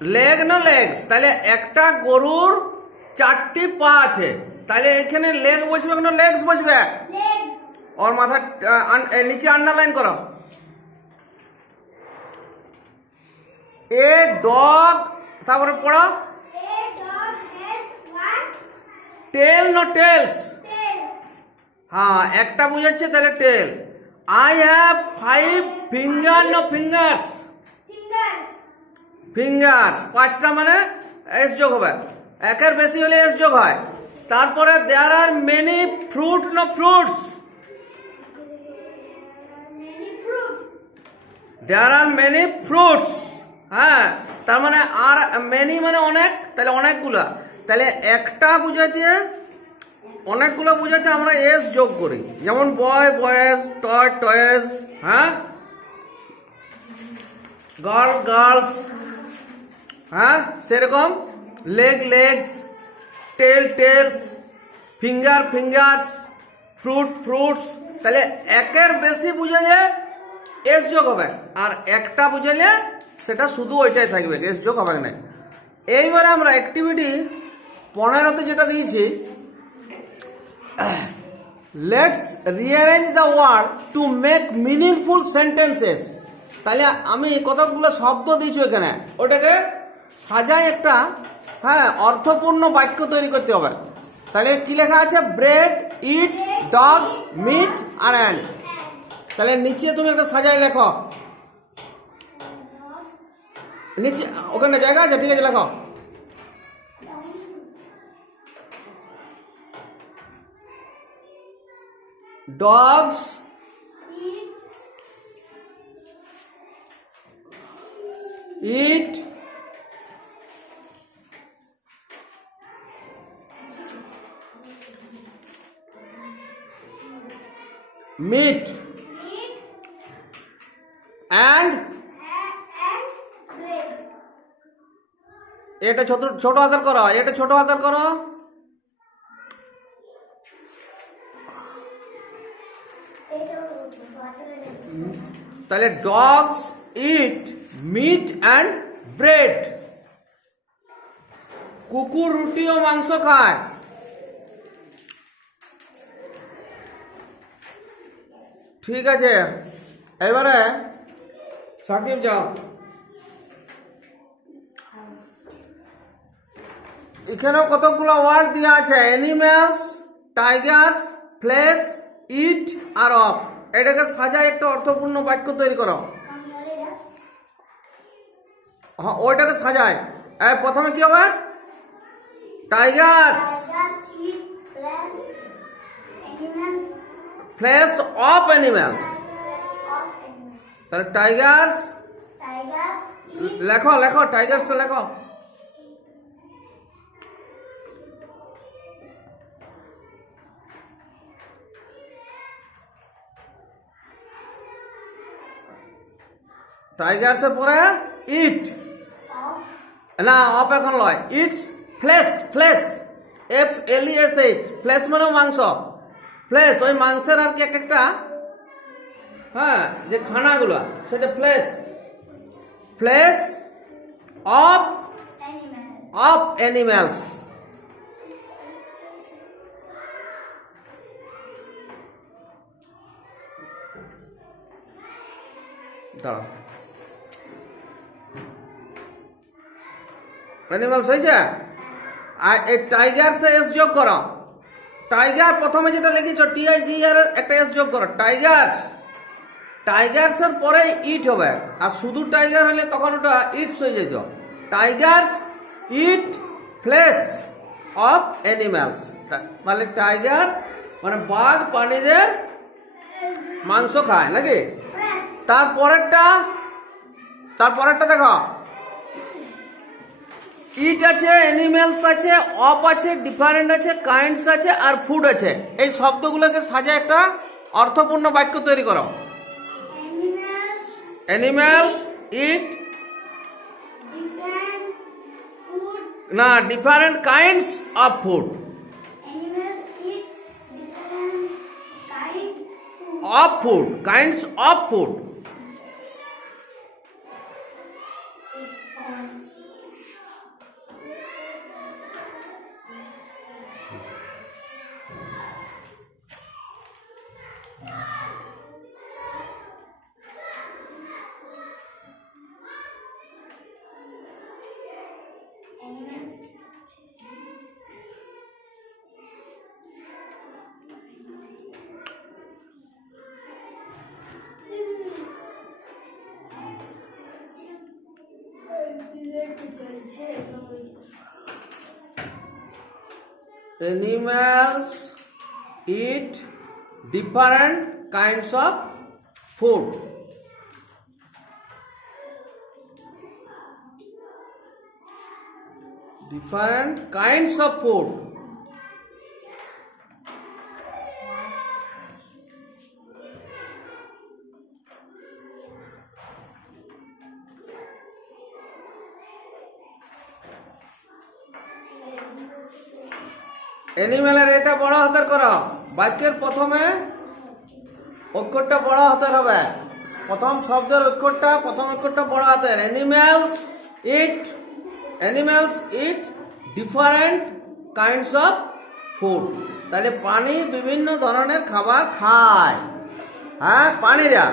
লেগ না লেগস, তাহলে একটা গরুর 4টি পা আছে, তাহলে এখানে লেগ বসবে না লেগস বসবে? ওর মাথা নিচে আন্ডারলাইন করো। এ ডগ, তারপরে পড়ো টেল না টেলস। হ্যাঁ, একটা বুঝাচ্ছে তাহলে টেল। আই হ্যাভ 5 ফিঙ্গার না ফিঙ্গার্স? ফিঙ্গার্স 5টা মানে এস যোগ হবে, একের বেশি হলে এস যোগ হয়। তারপরে দেয়ার আর মেনি ফ্রুট না fruits? There are many fruits. হ্যাঁ, তার মানে আর মেনি মানে অনেক, তাহলে অনেকগুলা, তাহলে একটা বুঝাইতে অনেকগুলো বুঝাইতে আমরা এস যোগ করি, যেমন বয় বয়েজ, টয় টয়েজ, হ্যাঁ, গার্ল গার্লস, হ্যাঁ সেরকম leg legs, tail tails, finger fingers, fruit fruits. তাহলে একের বেশি বুঝাইলে এস যোগ হবে, আর একটা বুঝাইলে সেটা শুধু ওইটাই থাকবে, এস যোগ হবে না। এইবারে আমরা অ্যাক্টিভিটি 15তে যেটা দিয়েছি, let's rearrange the word to make meaningful sentences. তাহলে আমি কতগুলো শব্দ দিয়েছি এখানে, ওটাকে সাজায় একটা, হ্যাঁ, অর্থপূর্ণ বাক্য তৈরি করতে হবে। তাহলে কি লেখা আছে? ব্রেড, ইট, ডগস, মিট আর অ্যান্ড। তাহলে নিচে তুমি একটা সাজায় লেখো, নিচে ওখানে জায়গা আছে, ঠিক আছে লেখো। ডগস, eat, meat, and এটা ছোট ছোট হাতের করো, এটা ছোট হাতের করো। তাহলে ডগস ইট মিট অ্যান্ড ব্রেড। কুকুর রুটি ও মাংস খায়। ঠিক আছে, এবারে সাকিব যাও। এখানেও কতগুলো ওয়ার্ড দেওয়া আছে, অ্যানিমেলস, টাইগার্স, ফ্লেশ, ইট আর অফ। এটাকে সাজায় একটা অর্থপূর্ণ বাক্য তৈরি করো। হ্যাঁ, ওইটাকে সাজায়। প্রথমে কি হবে? Tigers, flash of animals. তাহলে টাইগার্স লেখো, লেখো টাইগার্সটা লেখো। টাইগার্সের পরে ইট, না অফ এখন লয়, it's flash, flash FLESH, flash মানে মাংস, ফ্লেশ ওই মাংসের আর কি এক একটা, হ্যাঁ, যে খানাগুলো সেটা flash, flash of of animals. দাঁড়াও, অ্যানিমালস হয়েছে। আর এই টাইগার সে এস যোগ করো। টাইগার প্রথমে যেটা লিখেছ TIGR একটা এস যোগ করো। টাইগার্স, টাইগার্সের পরে ইট হবে, আর শুধু টাইগার হলে তখন ওটা ইটস হয়ে যেত। টাইগার্স ইট ফ্লেশ অফ অ্যানিমালস। তাহলে টাইগার মানে বাঘ প্রাণীদের মাংস খায় নাকি? তারপরেরটা দেখো, ইট আছে, অ্যানিমেলস আছে, অফ আছে, ডিফারেন্ট আছে, কাইন্ডস আছে আর ফুড আছে। এই শব্দগুলোকে সাজায় একটা অর্থপূর্ণ বাক্য তৈরি করো। অ্যানিমেলস ইট, না different kinds of food, of food, kinds of food. Animals eat different kinds of food. Different kinds of food. অ্যানিমেলের এটা বড় হাতের করো, বাক্যের প্রথমে অক্ষরটা বড় হাতের হবে, প্রথম শব্দের প্রথম অক্ষরটা বড় হাতের। অ্যানিমেলস ইট ডিফারেন্ট কাইন্ডস অফ ফুড। তাহলে প্রাণী বিভিন্ন ধরনের খাবার খায়। হ্যাঁ, প্রাণীরা